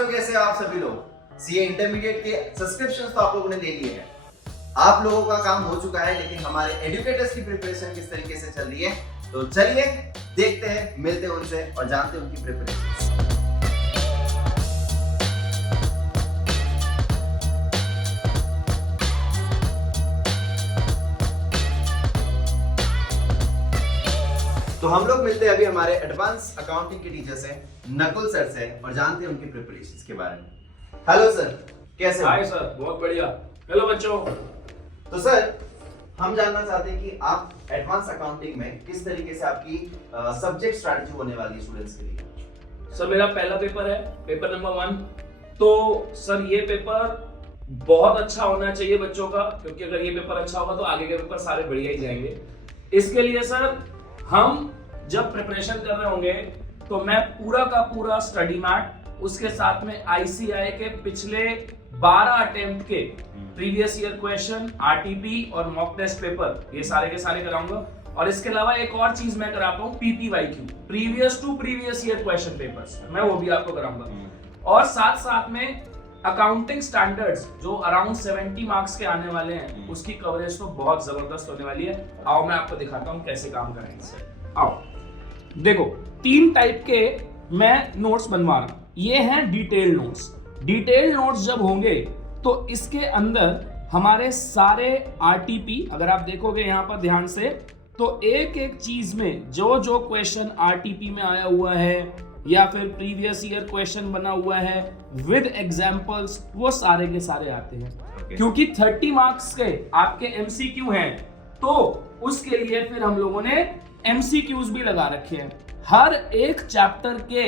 बच्चों, कैसे हो आप सभी लोग? सीए इंटरमीडिएट के सब्सक्रिप्शंस तो आप लोगों ने ले लिए हैं। आप लोगों का काम हो चुका है, लेकिन हमारे एजुकेटर्स की प्रिपरेशन किस तरीके से चल रही है, तो चलिए देखते हैं, मिलते हैं उनसे और जानते हैं उनकी प्रिपरेशन। तो हम लोग मिलते हैं अभी हमारे एडवांस अकाउंटिंग के टीचर से, नकुल सर से, और जानते हैं उनकी प्रिपरेशंस के बारे में। हेलो सर, कैसे हो? हाय सर, बहुत बढ़िया। हेलो बच्चों। तो सर, हम जानना चाहते हैं कि आप एडवांस अकाउंटिंग में किस तरीके से आपकी सब्जेक्ट स्ट्रेटजी होने वाली है स्टूडेंट्स के लिए। सर मेरा पहला पेपर है, पेपर नंबर 1। तो सर ये पेपर बहुत अच्छा होना चाहिए बच्चों का, क्योंकि अगर ये पेपर अच्छा होगा तो आगे के पेपर सारे बढ़िया ही जाएंगे। इसके लिए सर हम जब प्रिपरेशन कर रहे होंगे तो मैं पूरा का पूरा स्टडी मैट, उसके साथ में आईसीआई के पिछले 12 अटेम्प्ट के प्रीवियस ईयर क्वेश्चन, आरटीपी और मॉक टेस्ट पेपर, ये सारे के सारे कराऊंगा। और इसके अलावा एक और चीज मैं कराता हूँ, PPYQ, previous to previous year question papers, मैं वो भी आपको कराऊंगा। और साथ साथ में अकाउंटिंग स्टैंडर्ड्स जो अराउंड 70 मार्क्स के आने वाले हैं, उसकी कवरेज तो बहुत जबरदस्त होने वाली है। आओ मैं आपको दिखाता हूँ कैसे काम करेंगे। आओ देखो, 3 टाइप के मैं नोट्स बनवा रहा हूं। ये हैं डिटेल नोट्स। डिटेल नोट्स जब होंगे तो इसके अंदर हमारे सारे आरटीपी, अगर आप देखोगे यहां पर ध्यान से, तो एक एक चीज में जो जो क्वेश्चन आरटीपी में आया हुआ है या फिर प्रीवियस ईयर क्वेश्चन बना हुआ है विद एग्जांपल्स, वो सारे के सारे आते हैं। क्योंकि 30 मार्क्स के आपके एमसीक्यू हैं, तो उसके लिए फिर हम लोगों ने एमसीक्यूज भी लगा रखे हैं। हर एक चैप्टर के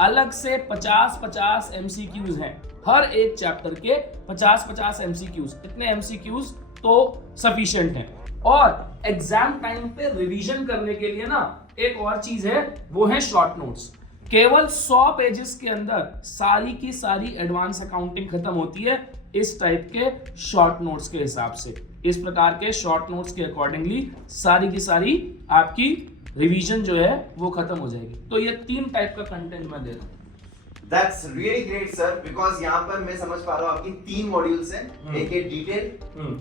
अलग से 50-50 एमसीक्यूज हैं। हर एक चैप्टर के 50-50 एमसीक्यूज। इतने एमसीक्यूज तो सफिशिएंट हैं। और एग्जाम टाइम पे रिवीजन करने के लिए ना एक और चीज है, वो है शॉर्ट नोट्स। केवल 100 पेजेस के अंदर सारी की सारी एडवांस अकाउंटिंग खत्म होती है इस टाइप के शॉर्ट नोट्स के हिसाब से। इस प्रकार के शॉर्ट नोट्स के अकॉर्डिंगली सारी की सारी आपकी रिवीजन जो है वो खत्म हो जाएगी। तो ये 3 टाइप का कंटेंट मैं दे रहा हूँ। That's really great sir, because यहाँ पर मैं समझ पा रहा हूँ आपकी 3 मॉड्यूल्स हैं। एक है डिटेल,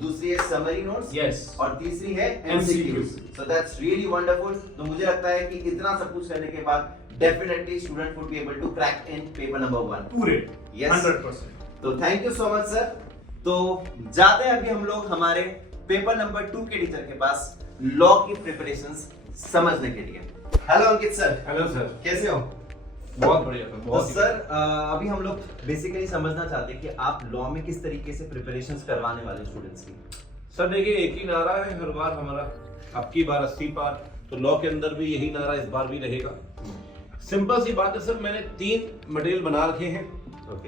दूसरी है समरी नोट्स, yes, और तीसरी है MCQs. So that's really wonderful। तो मुझे लगता है कि इतना सब कुछ करने के बाद definitely student would be able to crack in paper number 1 पूरे। Yes, 100%। तो thank you so much sir. तो जाते हैं अभी हम लोग हमारे पेपर नंबर 2 के टीचर के पास, लॉ की प्रिपरेशंस समझने के लिए। हेलो अंकित सर। हेलो सर, कैसे हो? बहुत बढ़िया सर, तो बहुत सर अभी हम लोग बेसिकली समझना चाहते हैं कि आप लॉ में किस तरीके से प्रिपरेशंस करवाने वाले स्टूडेंट्स की। सर देखिए, एक ही नारा है हर बार हमारा, अब की बार 80 पार, तो लॉ के अंदर भी यही नारा इस बार भी रहेगा। सिंपल सी बात है सर, मैंने 3 मटेरियल बना रखे हैं।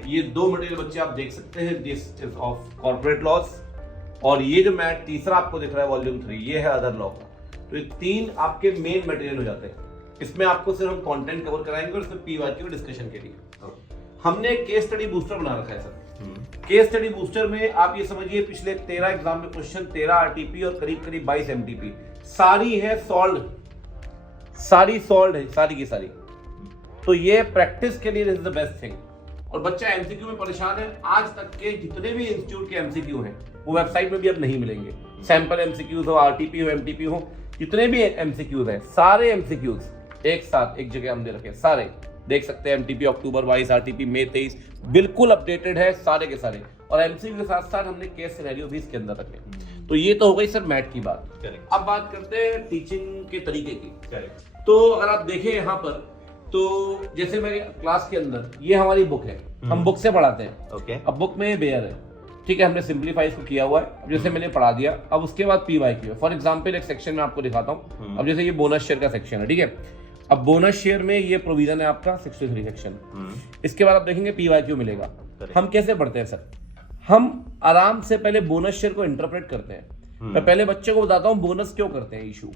ये 2 मटेरियल बच्चे आप देख सकते हैं, this is of corporate laws, और ये जो मैट तीसरा आपको दिख रहा है वॉल्यूम 3, ये है अदर लॉ का। तो ये 3 आपके मेन मटेरियल हो जाते हैं। इसमें आपको सिर्फ हम कंटेंट कवर कराएंगे और इसमें पीवाईक्यू डिस्कशन के लिए हमने केस स्टडी बूस्टर बना रखा है सर। केस स्टडी बूस्टर में आप ये समझिए, पिछले 13 एग्जाम में क्वेश्चन, 13 आरटीपी और करीब करीब 22 एमटीपी, सारी है सॉल्व, सारी सॉल्व है, सारी की सारी। तो ये प्रैक्टिस के लिए this is the best thing. और बच्चा एमसीक्यू में परेशान है, आज तक के जितने भी इंस्टीट्यूट के एमसीक्यू हैं वो वेबसाइट में भी अब नहीं मिलेंगे। सैंपल एमसीक्यूज हो, आरटीपी हो, एमटीपी हो, जितने भी एमसीक्यूज हैं, सारे एमसीक्यूज एक साथ एक जगह हम दे रखे, सारे देख सकते हैं। एमटीपी अक्टूबर 22, आरटीपी मई 23, बिल्कुल अपडेटेड है सारे के सारे। और एमसीक्यू के साथ साथ हमने केस सिनेरियो भी इसके अंदर रखे। तो ये तो हो गई सर मैथ की बात। अब बात करते हैं टीचिंग के तरीके की। तो अगर आप देखें यहाँ पर, तो जैसे मेरे क्लास के अंदर ये हमारी बुक है, हम बुक से पढ़ाते हैं। अब बुक में बेयर है, ठीक है, हमने सिंपलीफाई इसको किया हुआ है। अब जैसे मैंने पढ़ा दिया, अब उसके बाद पीवाईक्यू है। फॉर एग्जांपल एक सेक्शन में आपको दिखाता हूँ। अब जैसे ये बोनस शेयर का सेक्शन है, ठीक है। अब बोनस शेयर में ये प्रोविजन है आपका 63 सेक्शन। इसके बाद आप देखेंगे पीवाईक्यू मिलेगा। हम कैसे पढ़ते हैं सर? हम आराम से पहले बोनस शेयर को इंटरप्रेट करते हैं। मैं पहले बच्चे को बताता हूँ बोनस क्यों करते हैं इशू,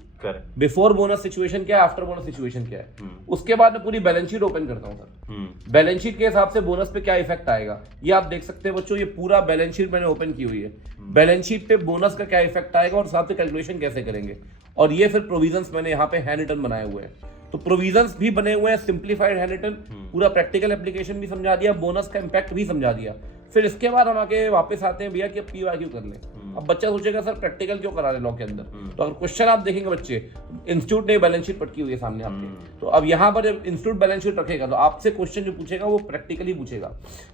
बिफोर बोनस सिचुएशन क्या है, आफ्टर बोनस सिचुएशन क्या है। उसके बाद मैं पूरी बैलेंस शीट ओपन करता हूँ सर। बैलेंस शीट के हिसाब से बोनस पे क्या इफेक्ट आएगा ये आप देख सकते हैं बच्चों। ये पूरा बैलेंस शीट मैंने ओपन की हुई है। बैलेंस शीट पे बोनस का क्या इफेक्ट आएगा और साथ में कैलकुलेशन कैसे करेंगे, और ये फिर प्रोविजंस मैंने यहाँ पे हैंड रिटन बनाए हुए हैं। तो प्रोविजंस भी बने हुए हैं, सिंप्लीफाइड हैंड रिटन, पूरा प्रैक्टिकल एप्लीकेशन भी समझा दिया, बोनस का इंपैक्ट भी समझा दिया। फिर इसके बाद हम आके वापस आते हैं भैया कि अब PYQ कर लें। अब बच्चा सोचेगा सर प्रैक्टिकल क्यों करा रहे लॉ के अंदर, तो अगर क्वेश्चन आप देखेंगे बच्चे, इंस्टीट्यूट ने बैलेंस शीट पटकी हुई है सामने आपके, तो अब यहाँ पर जब इंस्टीट्यूट बैलेंस शीट रखेगा तो आपसे क्वेश्चन जो पूछेगा वो प्रैक्टिकली पूछेगा।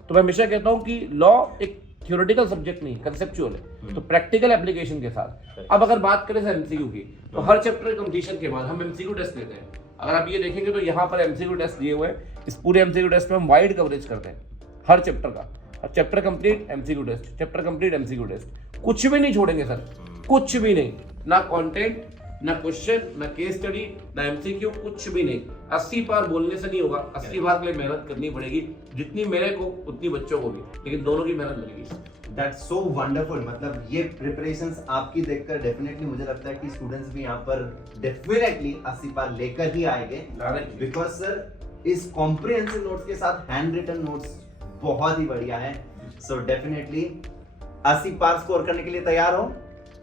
तो मैं हमेशा कहता हूँ कि लॉ एक थ्योरेटिकल सब्जेक्ट नहीं, कंसेप्चुअल है, तो प्रैक्टिकल एप्लीकेशन के साथ। अब अगर बात करें सर MCQ की, तो हर चैप्टर कंप्लीशन के बाद हम MCQ टेस्ट लेते हैं। अगर आप ये देखेंगे तो यहाँ पर MCQ टेस्ट दिए हुए हैं, इस पूरे MCQ टेस्ट में हम वाइड कवरेज करते हैं हर चैप्टर का। Chapter complete MCQ test, chapter complete MCQ test, कुछ भी नहीं छोड़ेंगे सर, कुछ भी नहीं, ना कंटेंट, ना क्वेश्चन, ना केस स्टडी, ना MCQ, कुछ भी नहीं। 80 बार बोलने से नहीं होगा, 80 बार के लिए मेहनत करनी पड़ेगी, जितनी मेरे को उतनी बच्चों को भी, लेकिन दोनों की मेहनत लगेगी। That's so wonderful. मतलब ये प्रिपरेशंस आपकी देखकर डेफिनेटली मुझे लगता है कि स्टूडेंट्स भी यहाँ पर डेफिनेटली 80 पार लेकर ही आएंगे, बिकॉज सर इस कॉम्प्रिहेंसिव नोट्स के साथ हैंड रिटन नोट्स बहुत ही बढ़िया है। सो डेफिनेटली 80 पार स्कोर करने के लिए तैयार हो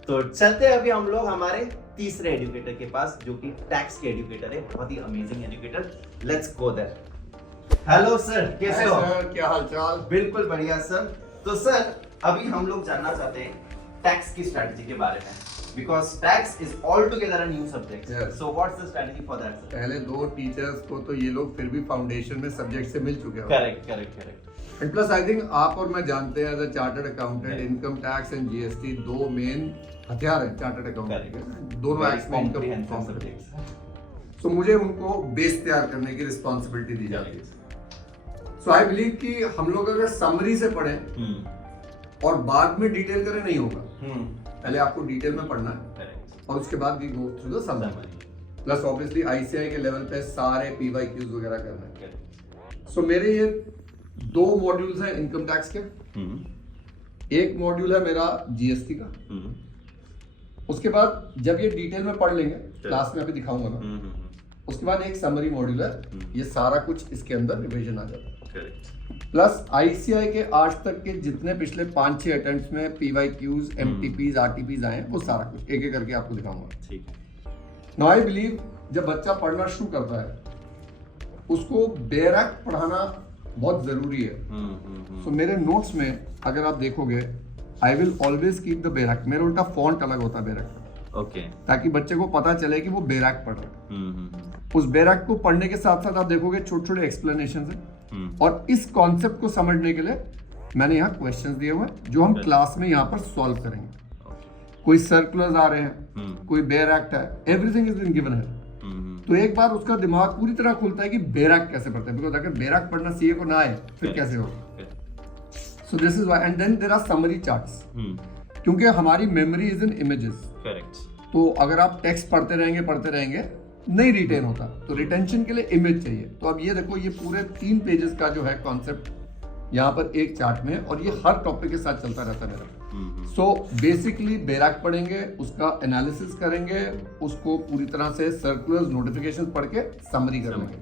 तो चलते हैं अभी हम लोग हमारे तीसरे एजुकेटर के पास, जो कि टैक्स के एजुकेटर है, बहुत ही amazing educator. Let's go there. Hello sir, कैसे हो? सर, क्या हालचाल? बिल्कुल बढ़िया सर। तो सर अभी हम लोग जानना चाहते हैं टैक्स की स्ट्रेटजी के बारे में, because tax is all together a new subject. Yes. So what's the strategy for that sir? पहले 2 टीचर्स को तो ये लोग फिर भी फाउंडेशन में सब्जेक्ट से मिल चुके हो। Correct. And plus I think आप और मैं जानते हैं as a chartered accountant, income tax and GST 2 main हथियार है चार्टर्ड अकाउंटेंट के, दोनों एक्ट्स में इनकम सब्जेक्ट्स। सो मुझे उनको बेस तैयार करने की रिस्पांसिबिलिटी दी जाती है। सो आई बिलीव कि हम लोग अगर समरी से पढ़ें और बाद में डिटेल करें नहीं होगा, पहले आपको डिटेल में पढ़ना है और उसके बाद we go through the summary, plus obviously ICI के लेवल पे सारे PYQs वगैरह करना है। सो मेरे ये 2 मॉड्यूल्स हैं इनकम टैक्स के, एक मॉड्यूल है मेरा GST का। उसके बाद जब ये डिटेल में पढ़ लेंगे, क्लास में अभी दिखाऊंगा ना, उसके बाद एक समरी मॉड्यूल है, ये सारा कुछ इसके अंदर रिवीजन आ जाता है। प्लस ICI के आज तक के जितने पिछले 5-6 अटेम्प्ट्स में PYQs, MTPs, RTPs आए हैं, वो सारा कुछ एक एक करके आपको दिखाऊंगा। ठीक है। नाउ आई बिलीव जब बच्चा पढ़ना शुरू करता है उसको बेयर एक्ट पढ़ाना बहुत जरूरी है। सो मेरे नोट्स में अगर आप देखोगे, I will always keep the bare act. मेरा उल्टा फॉन्ट अलग होता है बेयर एक्ट का, ओके, ताकि बच्चे को पता चले कि वो बेयर एक्ट पढ़ रहा है। उस बेयर एक्ट को पढ़ने के साथ साथ आप देखोगे छोटे छोटे एक्सप्लेनेशन है, और इस कॉन्सेप्ट को समझने के लिए मैंने यहाँ क्वेश्चंस दिए हुए हैं जो हम क्लास में यहाँ पर सॉल्व करेंगे। कोई सर्कुलर्स आ रहे हैं, कोई बेयर एक्ट है, एवरीथिंग इज बीन गिवन है। तो एक बार उसका दिमाग पूरी तरह खुलता है कि बेयर एक्ट कैसे पढ़ते हैं, बिकॉज अगर बेयर एक्ट पढ़ना सीए को ना आए फिर कैसे होगा। So this is why, and then there are summary charts, क्योंकि हमारी मेमोरी इज इन इमेजेस। तो अगर आप टेक्स्ट पढ़ते रहेंगे नहीं रिटेन होता, तो रिटेंशन के लिए इमेज चाहिए। तो अब ये देखो, ये पूरे 3 पेजेस का जो है कॉन्सेप्ट यहाँ पर एक चार्ट में, और ये हर टॉपिक के साथ चलता रहता है मेरा। सो बेसिकली बेयर एक्ट पढ़ेंगे, उसका एनालिसिस करेंगे, उसको पूरी तरह से सर्कुलर्स, नोटिफिकेशन पढ़ के समरी कर लेंगे,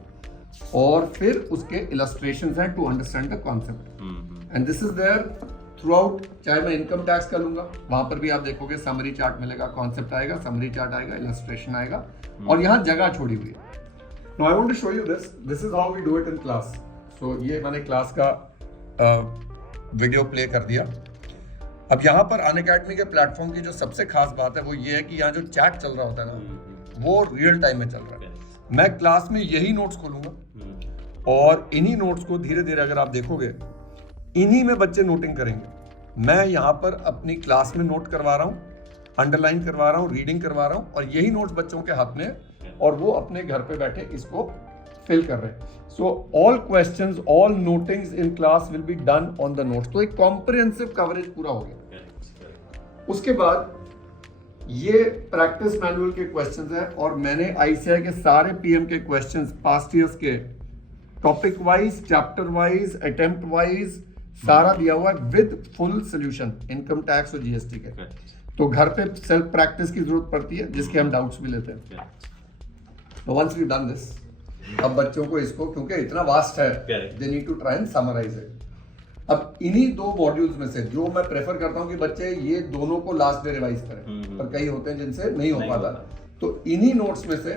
और फिर उसके इलस्ट्रेशंस हैं to understand the concept. And this is there throughout. चाहे मैं इनकम टैक्स का लूंगा, वहां पर भी आप देखोगे समरी चार्ट मिलेगा, कॉन्सेप्ट आएगा, समरी चार्ट आएगा, इलस्ट्रेशन आएगा, और यहाँ जगह छोड़ी हुई है। Now I want to show you this is how we do it in class. So ये मैंने क्लास का वीडियो प्ले कर दिया। अब यहाँ पर अनअकैडमी के प्लेटफॉर्म की जो सबसे खास बात है वो ये है कि यहाँ जो चैट चल रहा होता है ना, वो रियल टाइम में चल रहा है। मैं क्लास में यही नोट्स खोलूंगा और इन्हीं नोट्स को धीरे धीरे अगर आप देखोगे, इन्हीं में बच्चे नोटिंग करेंगे। मैं यहाँ पर अपनी क्लास में नोट करवा रहा हूँ, अंडरलाइन करवा रहा हूँ, रीडिंग करवा रहा हूँ, और यही नोट्स बच्चों के हाथ में है, और वो अपने घर पे बैठे इसको फिल कर रहे हैं। So all questions, all notings in class will be done on the notes. तो एक कॉम्प्रिहेंसिव कवरेज पूरा हो गया। उसके बाद ये प्रैक्टिस मैनुअल के क्वेश्चंस हैं, और मैंने ICI के सारे PM के क्वेश्चंस पास्ट ईयर्स के topic wise, chapter wise, attempt wise सारा दिया हुआ है with full solution income tax और GST के। तो घर पे सेल्फ प्रैक्टिस की जरूरत पड़ती है, जिसके हम डाउट्स भी लेते हैं। तो वंस वी डन दिस, अब बच्चों को इसको, क्योंकि इतना वास्ट है, they need to try and summarise it. अब इन्हीं 2 मॉड्यूल्स में से जो मैं प्रेफर करता हूं कि बच्चे ये दोनों को लास्ट डे रिवाइज करें, पर कई होते हैं जिनसे नहीं हो पाता, तो इन्हीं नोट्स में से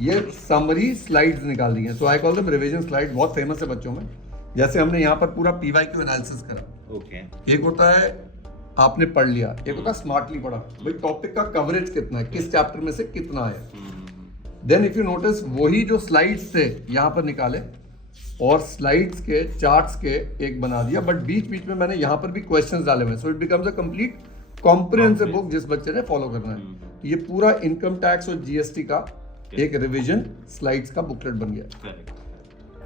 ये समरी स्लाइड्स निकाल दी हैं, so I call them revision slide, बहुत फेमस है बच्चों में। जैसे हमने यहाँ पर पूरा PYQ एनालिसिस करा। ओके। एक होता है आपने पढ़ लिया, एक होता है स्मार्टली पढ़ा, भाई टॉपिक का कवरेज कितना है, किस चैप्टर में से कितना है। देन इफ यू नोटिस वही जो स्लाइड्स थे यहाँ पर निकाले और स्लाइड्स के चार्ट्स के एक बना दिया, बट बीच बीच में मैंने यहाँ पर भी क्वेश्चंस डाले हुए, so it becomes a complete comprehensive book जिस बच्चे ने फॉलो करना है। ये पूरा इनकम टैक्स और GST का एक रिवीजन स्लाइड्स का बुकलेट बन गया।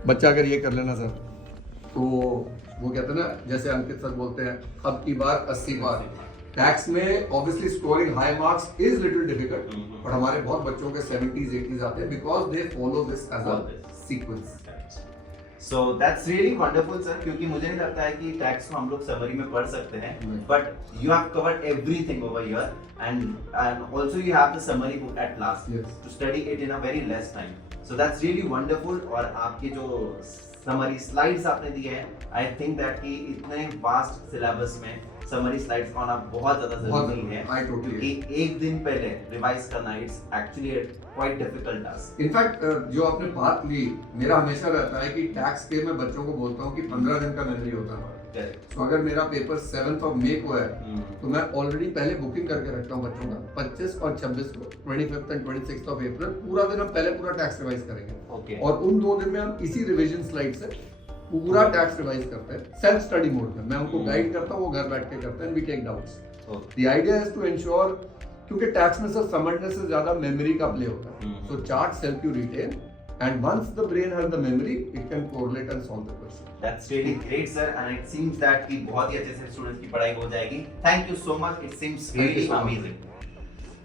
बच्चा अगर ये कर लेना सर, तो वो कहते हैं ना, जैसे अंकित सर बोलते हैं अब की बार 80 बार। टैक्स में obviously scoring high marks is little difficult, but हमारे बहुत बच्चों के 70s 80s आते हैं because they follow this as a sequence. So that's really wonderful sir, क्योंकि मुझे नहीं लगता है कि टैक्स को हम लोग समरी में पढ़ सकते हैं, but you have covered everything over here and also you have the summary book at last to study it in a very less time. So that's really wonderful। और आपके जो समरी स्लाइड्स आपने दिए हैं, आई थिंक दैट कि इतने vast syllabus में summary slides का होना बहुत ज्यादा जरूरी है, क्योंकि एक दिन पहले रिवाइज करना it's actually quite difficult task. In fact जो आपने बात ली, मेरा हमेशा रहता है कि टैक्स के मैं बच्चों को बोलता हूँ कि 15 दिन का मेमोरी होता है। तो अगर मेरा पेपर 7 मई को है तो मैं ऑलरेडी पहले बुकिंग करके रखता हूँ बच्चों का 25 और 26 को, 25 एंड 26 अप्रैल पूरा दिन हम पहले पूरा टैक्स रिवाइज करेंगे। और उन 2 दिन में हम इसी रिवीजन स्लाइड से पूरा टैक्स रिवाइज करते हैं सेल्फ स्टडी मोड में। मैं उनको गाइड करता हूँ, वो घर बैठ के करते हैं, we take doubts. The idea is to ensure, क्योंकि टैक्स में सर समझने से ज्यादा मेमोरी का प्ले होता है, so charts help you retain and once the brain has the memory it can correlate and solve the question. That's really great sir, and it seems that कि बहुत ही अच्छे से स्टूडेंट्स की पढ़ाई हो जाएगी। Thank you so much, it seems really amazing.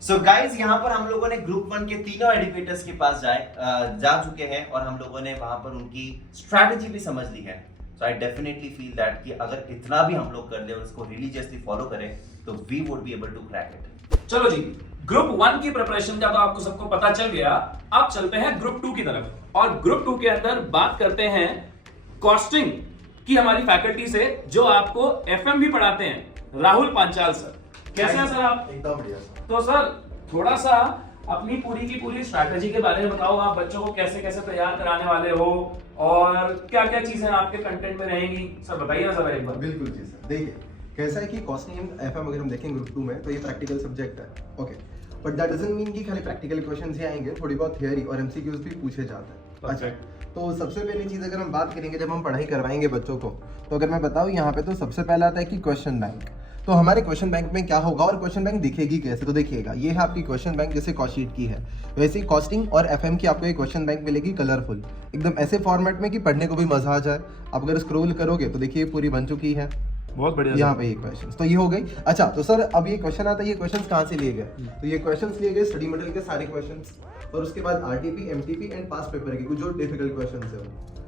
So guys, यहाँ पर हम लोगों ने ग्रुप 1 के तीनों एडुकेटर्स के पास जा चुके हैं और हम लोगों ने वहाँ पर उनकी स्ट्रैटेजी भी समझ ली है। So I definitely feel that कि अगर इतना भी हम लोग कर ले और उसको रिलीजियसली फॉलो करें तो we would be able to crack it. चलो जी, ग्रुप 1 की प्रिपरेशन का तो आपको सबको पता चल गया। अब चलते हैं ग्रुप 2 की तरफ, और ग्रुप 2 के अंदर बात करते हैं कॉस्टिंग की हमारी फैकल्टी से, जो आपको FM भी पढ़ाते हैं, राहुल पांचाल सर। कैसे हैं सर आप? एकदम बढ़िया। तो सर थोड़ा सा अपनी पूरी की पूरी स्ट्रैटेजी के बारे में बताओ, आप बच्चों को कैसे कैसे तैयार कराने वाले हो और क्या क्या चीजें आपके कंटेंट में रहेंगी, सर बताइए ना जरा एक बार। बिल्कुल जी सर, देखिए कैसा है कि कॉस्टिंग एंड FM अगर हम देखें ग्रुप 2 में तो ये प्रैक्टिकल सब्जेक्ट है, okay, but that doesn't mean कि खाली प्रैक्टिकल क्वेश्चंस ही आएंगे, थोड़ी बहुत थियरी और MCQs भी पूछे जाते हैं। अच्छा, तो सबसे पहली चीज़ अगर हम बात करेंगे जब हम पढ़ाई करवाएंगे बच्चों को, तो अगर मैं बताऊँ यहाँ पे तो सबसे पहला आता है कि क्वेश्चन बैंक। तो हमारे क्वेश्चन बैंक में क्या होगा और क्वेश्चन बैंक दिखेगी कैसे, तो देखिएगा ये है आपकी क्वेश्चन बैंक जैसे कॉस्ट शीट की है, वैसे ही कॉस्टिंग और FM की आपको एक क्वेश्चन बैंक मिलेगी कलरफुल, एकदम ऐसे फॉर्मेट में कि पढ़ने को भी मजा आ जाए। आप अगर स्क्रॉल करोगे तो देखिए पूरी बन चुकी है, बहुत बढ़िया यहाँ पे ये क्वेश्चन, तो ये हो गई। अच्छा, तो सर अब ये क्वेश्चन आता है, ये क्वेश्चन कहाँ से लिए गए, तो ये क्वेश्चन लिए गए स्टडी मटेरियल के सारे क्वेश्चन, और उसके बाद RTP, MTP and pass paper के कुछ जो डिफिकल्ट क्वेश्चन है,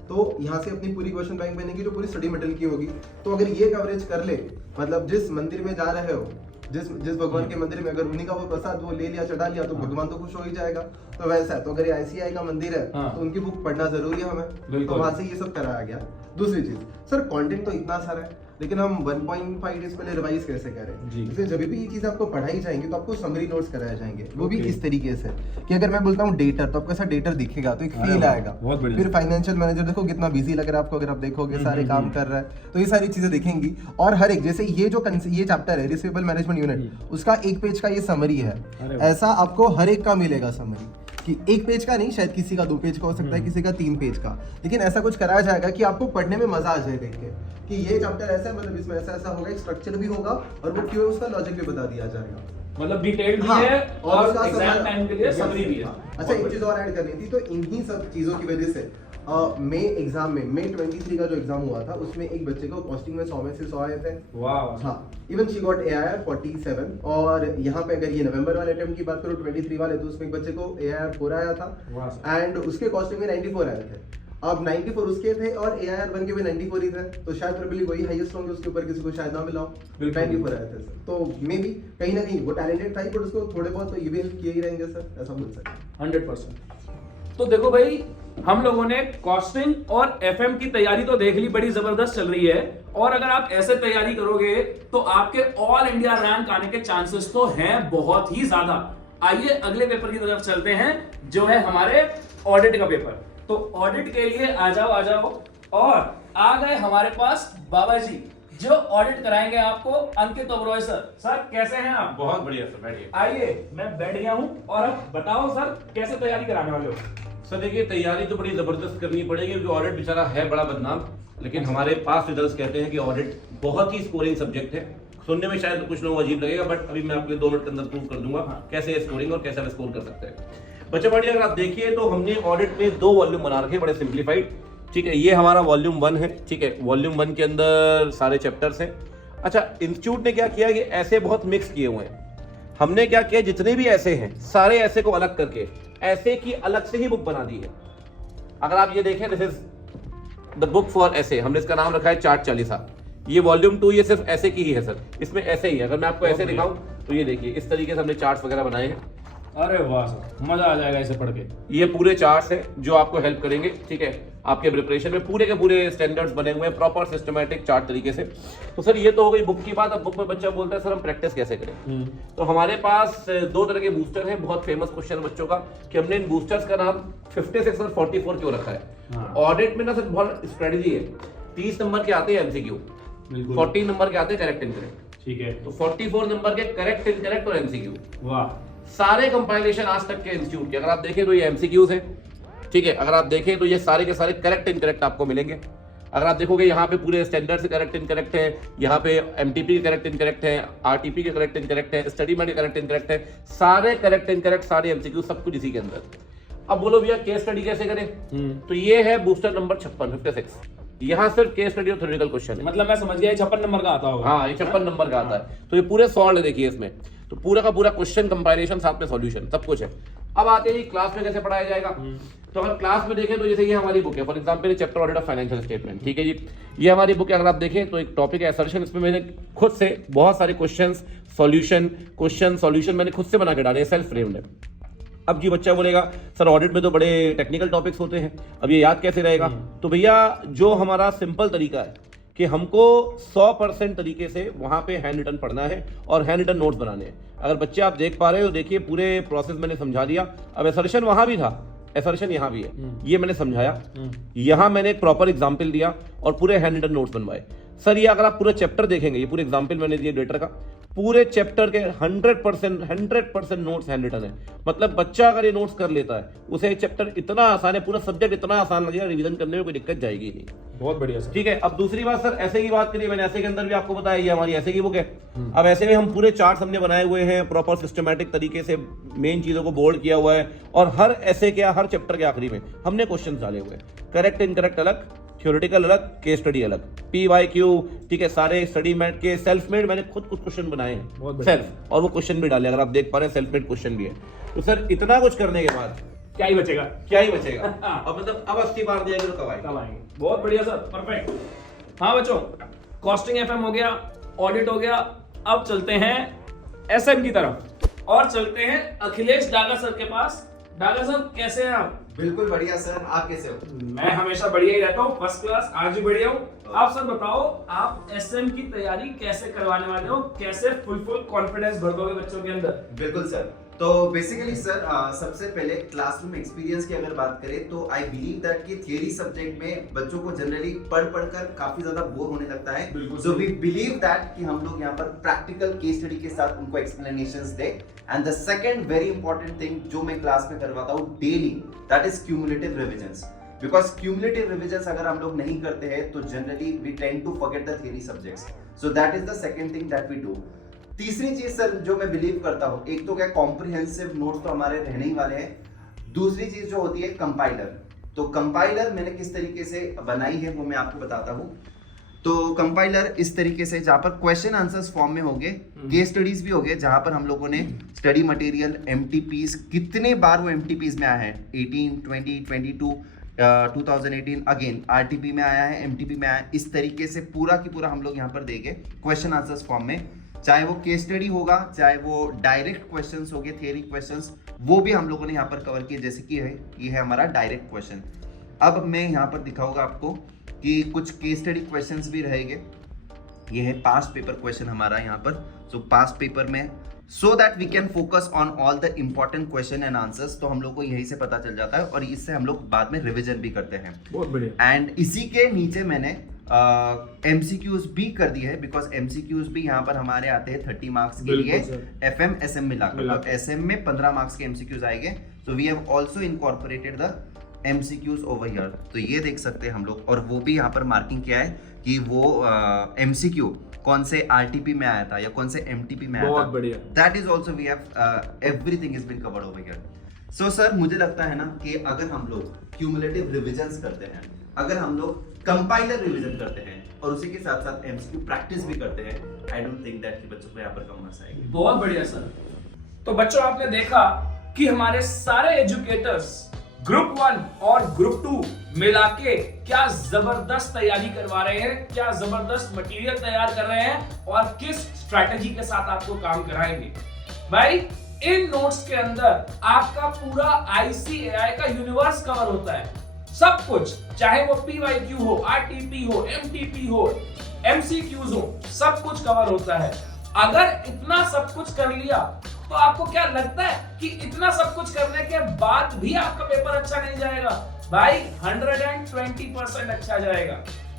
तो यहाँ से अपनी पूरी क्वेश्चन बैंक बनेगी जो पूरी स्टडी मटेरियल की होगी। तो अगर ये कवरेज कर ले, मतलब जिस मंदिर में जा रहे हो, जिस भगवान के मंदिर में अगर उन्हीं का वो प्रसाद वो ले लिया, चढ़ा लिया, तो भगवान तो खुश हो ही जाएगा। तो वैसा है, तो अगर ये ICI का मंदिर है तो उनकी बुक पढ़ना जरूरी है हमें, तो वहां से ये सब कराया गया। दूसरी चीज सर, कंटेंट तो इतना सारा है, लेकिन हम 1.5 डेज पहले रिवाइज कैसे करें, इसलिए जब भी ये चीज आपको पढ़ाई जाएंगी तो आपको समरी नोट्स कराए जाएंगे, वो भी इस तरीके से कि अगर मैं बोलता हूँ डेटर, तो आपको ऐसा डेटर दिखेगा तो एक फील आएगा। फिर फाइनेंशियल मैनेजर देखो कितना बिजी लग रहा है आपको, अगर आप देखोगे सारे काम कर रहा है, तो ये सारी चीजें दिखेंगी। और हर एक, जैसे ये जो ये चैप्टर है रिसीवेबल मैनेजमेंट यूनिट, उसका 1 पेज का ये समरी है, ऐसा आपको हर एक का मिलेगा समरी, कि 1 पेज का नहीं, शायद किसी का 2 पेज का हो सकता है, किसी का 3 पेज का, लेकिन ऐसा कुछ कराया जाएगा कि आपको पढ़ने में मजा आ जाए देख के कि ये चैप्टर ऐसा है, मतलब इसमें ऐसा ऐसा होगा, एक स्ट्रक्चर भी होगा और वो क्यों है उसका लॉजिक भी बता दिया जाएगा, मतलब डिटेल्ड भी है और एग्जाम टाइम के लिए समरी भी है। अच्छा, एक चीज और ऐड करनी थी, तो इन्हीं सब चीजों की वजह से मई एग्जाम में, मई 23 का जो एग्जाम हुआ था उसमें एक बच्चे को कॉस्टिंग में 100 में से 100 आए थे। वाह। हाँ, इवन शी गॉट AIR 47। और यहाँ पे अगर ये नवंबर वाले अटेम्प्ट की बात करो 23 वाले, तो उसमें एक बच्चे को AIR 4 आया था एंड उसके कॉस्टिंग में 94 आए थे। अब 94 उसके थे और AIR 1 के भी 94 ही थे, तो शायद प्रोबेबली वही हाईएस्ट होंगे, उसके ऊपर किसी को शायद ना मिला हो, 94 आए थे सर। तो मे बी कहीं ना कहीं वो टैलेंटेड था, बट उसको थोड़े बहुत तो ये भी हेल्प किए ही रहेंगे सर, ऐसा बोल सकते 100%। तो देखो भाई, हम लोगों ने कॉस्टिंग और FM की तैयारी तो देख ली, बड़ी जबरदस्त चल रही है, और अगर आप ऐसे तैयारी करोगे तो आपके ऑल इंडिया रैंक आने के चांसेस तो हैं बहुत ही ज्यादा। आइए अगले पेपर की तरफ चलते हैं, जो है हमारे ऑडिट का पेपर। तो ऑडिट के लिए आ जाओ और आ गए हमारे पास बाबा जी, जो ऑडिट कराएंगे आपको, अंकित ओबरॉय सर। सर कैसे हैं आप? बहुत बढ़िया सर, बैठिए। आइए, मैं बैठ गया हूं और अब बताओ सर कैसे तैयारी कराने वाले हो? सर देखिए, तैयारी तो बड़ी जबरदस्त करनी पड़ेगी क्योंकि ऑडिट बेचारा है बड़ा बदनाम, लेकिन हमारे पास रिजल्ट्स कहते हैं कि ऑडिट बहुत ही स्कोरिंग सब्जेक्ट है। सुनने में शायद कुछ लोगों को अजीब लगेगा, बट अभी मैं आपके 2 मिनट के अंदर प्रूव कर दूंगा कैसे स्कोरिंग और कैसे स्कोर कर सकते हैं। बच्चे बढ़िया, अगर आप देखिए तो हमने ऑडिट में 2 वॉल्यूम बना रखे, बड़े सिंप्लीफाइड। ठीक है, ये हमारा वॉल्यूम 1 है। ठीक है, वॉल्यूम 1 के अंदर सारे चैप्टर्स हैं। अच्छा, इंस्टीट्यूट ने क्या किया कि ऐसे बहुत मिक्स किए हुए हैं। हमने क्या किया, जितने भी ऐसे हैं सारे ऐसे को अलग करके ऐसे की अलग से ही बुक बना दी है। अगर आप ये देखें, this is the book for ऐसे, हमने इसका नाम रखा है चार्ट 40। ये वॉल्यूम 2 ये सिर्फ ऐसे की ही है सर, इसमें ऐसे ही है। अगर मैं आपको ऐसे दिखाऊं तो ये देखिए, इस तरीके से हमने चार्ट्स वगैरह बनाए हैं। अरे वाह सर, मजा आ जाएगा इसे पढ़ के। ये पूरे चार्ट्स हैं जो आपको हेल्प करेंगे, ठीक है, आपके प्रिपरेशन में। पूरे के पूरे स्टैंडर्ड्स बने हुए हैं प्रॉपर सिस्टमैटिक चार्ट तरीके से। तो सर ये तो हो गई बुक की बात। अब बुक में बच्चा बोलता है सर हम प्रैक्टिस कैसे करें? तो हमारे पास 2 तरह के बूस्टर हैं। बहुत फेमस क्वेश्चन बच्चों का कि हमने इन बूस्टर्स का नाम 56 और 44 क्यों रखा है। ऑडिट में ना सर बहुत स्ट्रेटेजी है। 30 नंबर के आते हैं एमसीक्यू, 40 नंबर के आते हैं करेक्ट इनकरेक्ट। ठीक है, तो 44 नंबर के करेक्ट इनकरेक्ट और एमसीक्यू। वाह। सारे कंपाइलेशन आज तक के इंस्टीट्यूट के अगर आप देखें तो ये एमसीक्यूज हैं। ठीक है, अगर आप देखें तो ये सारे के सारे करेक्ट इनकरेक्ट आपको मिलेंगे। अगर आप देखोगे यहाँ पे पूरे स्टैंडर्ड से करेक्ट इनकरेक्ट है, यहाँ पे एमटीपी के करेक्ट इनकरेक्ट है, आरटीपी के करेक्ट इनकरेक्ट है, स्टडी मेट के करेक्ट इनकरेक्ट है, सारे करेक्ट इनकरेक्ट, सारे एमसीक्यू, सब कुछ इसी के अंदर। अब बोलो भैया केस स्टडी कैसे करें? तो ये है बूस्टर नंबर 56। यहाँ सिर्फ केस स्टडी और थ्योरेटिकल क्वेश्चन है। मतलब मैं समझ गया 56 नंबर का आता होगा। हाँ, ये 56 नंबर का आता है। तो ये पूरे सॉल्व है, देखिए इसमें तो पूरा का पूरा क्वेश्चन कंपाइलेशन साथ में सॉल्यूशन सब कुछ है। अब आते हैं क्लास में कैसे पढ़ाया जाएगा। तो अगर क्लास में देखें तो जैसे ये हमारी बुक है, for example chapter audit of financial statement. ठीक है जी, ये हमारी बुक है। अगर आप देखें तो एक टॉपिक है असर्शन, इसमें मैंने खुद से बहुत सारे क्वेश्चन सॉल्यूशन मैंने खुद से बना के डाले, सेल्फ फ्रेम्ड है। अब जी बच्चा बोलेगा सर ऑडिट में तो बड़े टेक्निकल टॉपिक्स होते हैं, अब ये याद कैसे रहेगा? तो भैया जो हमारा सिंपल तरीका है कि हमको 100% तरीके से वहां पे हैंड रिटन पढ़ना है और हैंड रिटन नोट्स बनाने हैं। अगर बच्चे आप देख पा रहे हो, देखिए पूरे प्रोसेस मैंने समझा दिया। अब एसर्शन वहां भी था, एसर्शन यहाँ भी है, ये मैंने समझाया। यहाँ मैंने एक प्रॉपर एग्जाम्पल दिया और पूरे हैंड रिटन नोट्स बनवाए। सर ये अगर आप पूरा चैप्टर देखेंगे, ये पूरे एग्जाम्पल मैंने दिए डेटर का, पूरे चैप्टर के 100% नोट्स हैंड रिटन है। मतलब बच्चा अगर ये नोट्स कर लेता है, उसे चैप्टर इतना आसान है, पूरा सब्जेक्ट इतना आसान लगेगा, रिवीजन करने में कोई दिक्कत जाएगी नहीं। बहुत बढ़िया सर। ठीक है, अब दूसरी बात सर ऐसे की बात करिए, मैंने ऐसे के अंदर भी आपको बताया ये हमारी ऐसे की बुक है। अब ऐसे में हम पूरे चार्ट्स हमने बनाए हुए हैं प्रॉपर सिस्टमैटिक तरीके से, मेन चीजों को बोल्ड किया हुआ है और हर ऐसे के हर चैप्टर के आखिरी में हमने क्वेश्चन डाले हुए हैं। करेक्ट इनकरेक्ट अलग, थ्योरेटिकल अलग, केस स्टडी अलग, PYQ। ठीक है, सारे स्टडी मेट के सेल्फ मेड मैंने खुद कुछ क्वेश्चन बनाए हैं सेल्फ, और वो क्वेश्चन भी डाले, अगर आप देख पा रहे हैं सेल्फ मेड क्वेश्चन भी है। तो सर इतना कुछ करने के बाद क्या ही बचेगा? अब मतलब अब 80 बार दिया तो कब आएंगे? बहुत बढ़िया सर, परफेक्ट। हाँ बच्चों, कॉस्टिंग FM हो गया, ऑडिट हो गया, अब चलते हैं SM की तरफ और चलते हैं अखिलेश डागा सर के पास। डागा सर कैसे हैं आप? बिल्कुल बढ़िया सर, आप कैसे हो? मैं हमेशा बढ़िया ही रहता हूँ, फर्स्ट क्लास, आज भी बढ़िया हूँ। आप सर बताओ, आप SM की तैयारी कैसे करवाने वाले हो? कैसे फुल कॉन्फिडेंस भर दोगे बच्चों के अंदर? बिल्कुल सर। तो बेसिकली सर सबसे पहले क्लासरूम एक्सपीरियंस की अगर बात करें तो आई बिलीव दैट कि थियरी सब्जेक्ट में बच्चों को जनरली पढ़कर काफी ज्यादा बोर होने लगता है। सो वी बिलीव दैट कि हम लोग यहाँ पर प्रैक्टिकल केस स्टडी के साथ उनको एक्सप्लेनेशंस दे। And the second very important thing जो मैं क्लास में करवाता हूँ daily, that is cumulative revisions. Because cumulative revisions अगर हम लोग नहीं करते हैं तो generally we tend to forget the theory subjects. So that is the second thing that we do. तीसरी चीज सर जो मैं बिलीव करता हूँ, एक तो क्या कॉम्प्रिहेंसिव नोट्स तो हमारे रहने ही वाले हैं। दूसरी चीज जो होती है कंपाइलर। तो कंपाइलर मैंने किस तरीके से बनाई है वो मैं आपको बताता हूँ। तो कंपाइलर इस तरीके से जहाँ पर क्वेश्चन आंसर्स फॉर्म में होंगे, केस स्टडीज भी होंगे, जहाँ पर हम लोगों ने स्टडी मटेरियल, MTPs, कितने बार वो MTPs में आया है, 18, 20, 22, 2018 अगेन RTP में आया है, MTP में आया है। इस तरीके से पूरा की पूरा हम लोग यहाँ पर देंगे क्वेश्चन आंसर्स फॉर्म में, चाहे वो केस स्टडी होगा, चाहे वो डायरेक्ट क्वेश्चंस होंगे, थियरी क्वेश्चंस, वो भी हम लोगों ने यहाँ पर कवर किए। जैसे कि है ये है हमारा डायरेक्ट क्वेश्चन। अब मैं यहाँ पर दिखाऊंगा आपको कि कुछ केस स्टडी क्वेश्चंस भी रहेंगे। ये है पास्ट पेपर क्वेश्चन हमारा यहाँ पर। सो पास्ट पेपर में so that we can focus on all the important question and answers, तो हम लोग को यही से पता चल जाता है और इससे हम लोग बाद में रिविजन भी करते हैं। बहुत बढ़िया। एंड इसी के नीचे मैंने MCQs भी कर दी है, बिकॉज MCQs भी यहाँ पर हमारे आते हैं 30 मार्क्स के लिए FM SM मिलाकर। तो SM में 15 मार्क्स के MCQs आएंगे। So we have also incorporated the MCQs over here. तो ये देख सकते हैं हम लोग, और वो भी यहाँ पर मार्किंग किया है कि वो MCQ कौन से RTP में आया था या कौन से MTP में आया था। बहुत बढ़िया। That is also we have everything is been covered over here. So sir मुझे लगता है ना कि अगर हम लोग क्यूमुलेटिव रिविजन्स करते हैं, अगर हम लोग कंपाइलर रिवीजन करते हैं और उसी के साथ साथ MCQ प्रैक्टिस भी करते हैं, आई डोंट थिंक दैट कि बच्चों को यहाँ पर कम मार्क्स आएंगे। बहुत बढ़िया सर। तो बच्चों आपने देखा कि हमारे सारे एजुकेटर्स ग्रुप 1 और ग्रुप 2 मिला के क्या जबरदस्त तैयारी करवा रहे हैं, क्या जबरदस्त मटेरियल तैयार कर रहे हैं और किस स्ट्रैटेजी के साथ आपको काम कराएंगे। भाई इन नोट्स के अंदर आपका पूरा ICAI का यूनिवर्स कवर होता है, सब कुछ, चाहे वो PYQ हो, RTP हो, MTP हो, MCQs हो, सब कुछ कवर होता है। अगर इतना सब कुछ कर लिया तो आपको क्या लगता है कि इतना सब कुछ करने के बाद भी आपका पेपर अच्छा नहीं जाएगा? भाई 120% अच्छा जाएगा।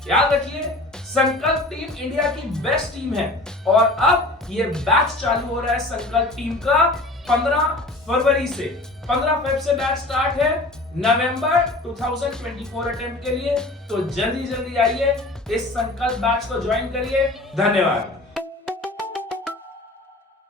याद रखिए संकल्प टीम इंडिया की बेस्ट टीम है और अब ये बैच चालू हो रहा है संकल्प टीम का 15 फरवरी से। 15 फेब से बैच स्टार्ट है नवंबर 2024 अटेम्प्ट के लिए। तो जल्दी जल्दी आइए, इस संकल्प बैच को ज्वाइन करिए। धन्यवाद।